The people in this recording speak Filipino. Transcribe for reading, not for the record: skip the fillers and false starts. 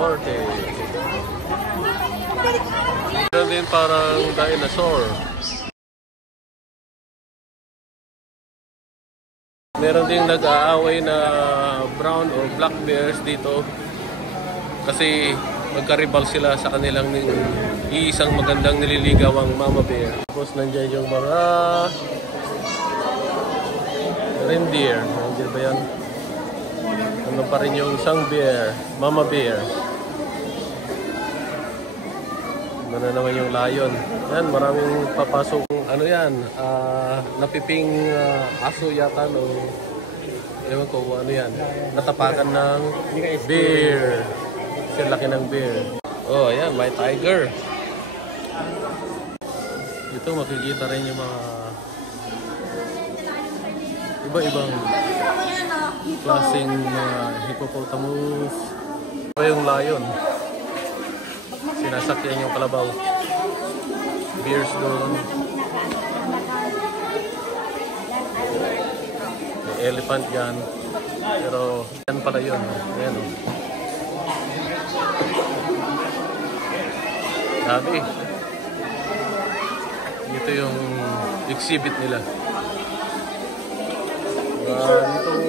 Norte. Meron din parang dinosaur. Meron din nag-aaway na brown or black bears dito. Kasi magkaribal sila sa kanilang iisang magandang nililigawang mama bear. Tapos nandiyan yung mga reindeer. Reindeer ba yan? Ano pa rin yung isang bear, mama bear. Ano na naman yung lion. Yan, maraming papasok. Ano yan? Napiping aso yata, no? Ewan ko ano yan. Natapakan ng bear. Kasi laki ng bear. Oh, ayan, white tiger. Ito makikita rin yung mga iba-ibang klaseng hippopotamus. Ito yung lion. Sinasakyan yung kalabaw. Bears doon. May elephant yan. Pero yan pala yun. Ayan o. Dami. Ito yung exhibit nila. Dito hanggang